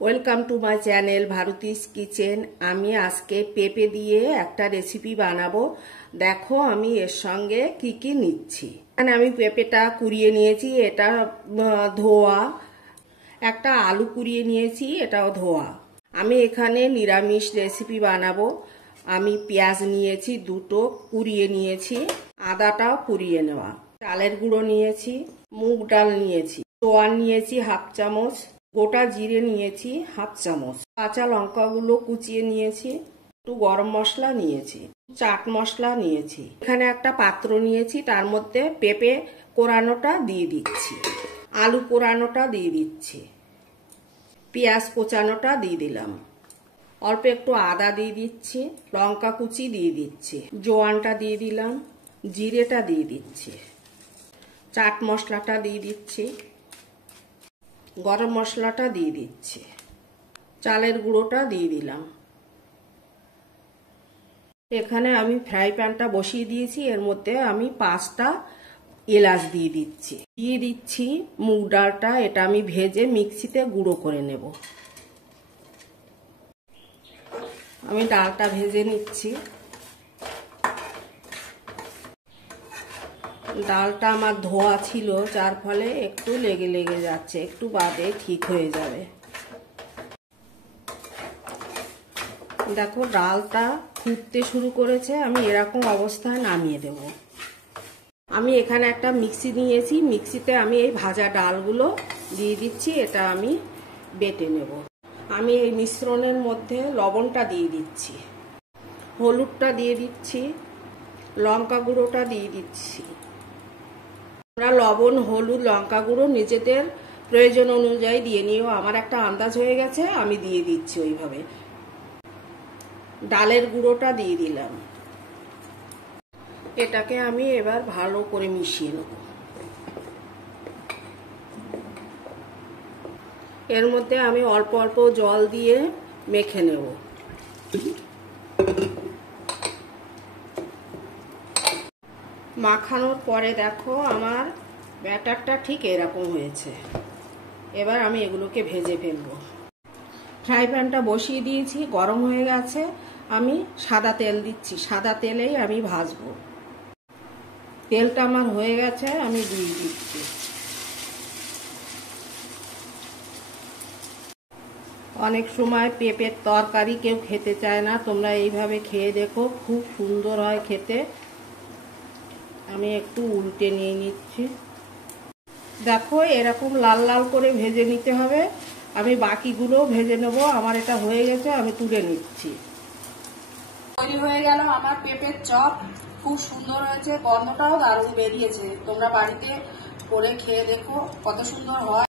Welcome to my channel Bharati's কিচেন। আমি আজকে পেঁপে দিয়ে একটা রেসিপি বানাবো। দেখো আমি এর সঙ্গে কি কি নিচ্ছি। এখানে আমি পেঁপেটা কুড়িয়ে নিয়েছি, এটা ধোয়া। একটা আলু কুড়িয়ে নিয়েছি, এটাও ধোয়া। আমি এখানে নিরামিষ রেসিপি বানাবো। আমি পেঁয়াজ নিয়েছি দুটো, কুড়িয়ে নিয়েছি। আদাটাও কুড়িয়ে নেওয়া। চালের গুঁড়ো নিয়েছি, মুগ ডাল নিয়েছি, জোয়ান নিয়েছি হাফ চামচ, গোটা জিরে নিয়েছি হাফ চামচ, কাঁচা লঙ্কাগুলো কুচিয়ে নিয়েছি, একটু গরম মশলা নিয়েছি, চাট মশলা নিয়েছি। এখানে একটা পাত্র নিয়েছি, তার মধ্যে পেঁপে কোরানোটা দিয়ে দিচ্ছি, আলু কোরানোটা দিয়ে দিচ্ছি, পেঁয়াজ কোচানোটা দিয়ে দিলাম, অল্প একটু আদা দিয়ে দিচ্ছি, লঙ্কা কুচি দিয়ে দিচ্ছি, জোয়ানটা দিয়ে দিলাম, জিরেটা দিয়ে দিচ্ছি, চাট মশলাটা দিয়ে দিচ্ছি, গরম মশলাটা দিয়ে দিচ্ছি, চালের গুঁড়োটা দিয়ে দিলাম। এখানে আমি ফ্রাই প্যানটা বসিয়ে দিয়েছি, এর মধ্যে আমি 5টা এলাচ দিয়ে দিচ্ছি মুগ ডালটা। এটা আমি ভেজে মিক্সিতে গুঁড়ো করে নেব। আমি ডালটা ভেজে নিচ্ছি। ডালটা আমার ধোয়া ছিল, যার ফলে একটু লেগে লেগে যাচ্ছে, একটু বাদে ঠিক হয়ে যাবে। দেখো ডালটা ফুটতে শুরু করেছে, আমি এরকম অবস্থায় নামিয়ে দেব। আমি এখানে একটা মিক্সি নিয়েছি, মিক্সিতে আমি এই ভাজা ডালগুলো দিয়ে দিচ্ছি, এটা আমি বেটে নেব। আমি এই মিশ্রণের মধ্যে লবণটা দিয়ে দিচ্ছি, হলুদটা দিয়ে দিচ্ছি, লঙ্কা গুঁড়োটা দিয়ে দিচ্ছি। তোমরা লবণ, হলুদ, লঙ্কা গুঁড়ো নিজেদের প্রয়োজন অনুযায়ী দিয়ে নিও। আমার একটা আন্দাজ হয়ে গেছে, আমি দিয়ে দিচ্ছি ওইভাবে। ডালের গুঁড়োটা দিয়ে দিলাম। এটাকে আমি এবার ভালো করে মিশিয়ে নেব। এর মধ্যে আমি অল্প অল্প জল দিয়ে মেখে নেব। মাখানোর পরে দেখো আমার ব্যাটারটা ঠিক এরকম হয়েছে। এবার আমি এগুলোকে ভেজে ফেলবো। ফ্রাই প্যানটা বসিয়ে দিয়েছি, গরম হয়ে গেছে। আমি সাদা তেল দিচ্ছি, সাদা তেলেই আমি ভাজবো। তেলটা আমার হয়ে গেছে, আমি দিয়ে দিচ্ছি। অনেক সময় পেঁপের তরকারি কেউ খেতে চায় না, তোমরা এইভাবে খেয়ে দেখো, খুব সুন্দর হয় খেতে। আমি একটু উল্টে নিয়ে নিচ্ছি। দেখো এরকম লাল লাল করে ভেজে নিতে হবে। আমি বাকিগুলো ভেজে নেব। আমার এটা হয়ে গেছে, আমি তুলে নিচ্ছি। তৈরি হয়ে গেল আমার পেঁপের চপ। খুব সুন্দর হয়েছে, গন্ধটাও দারুণ বেরিয়েছে। তোমরা বাড়িতে করে খেয়ে দেখো কত সুন্দর হয়।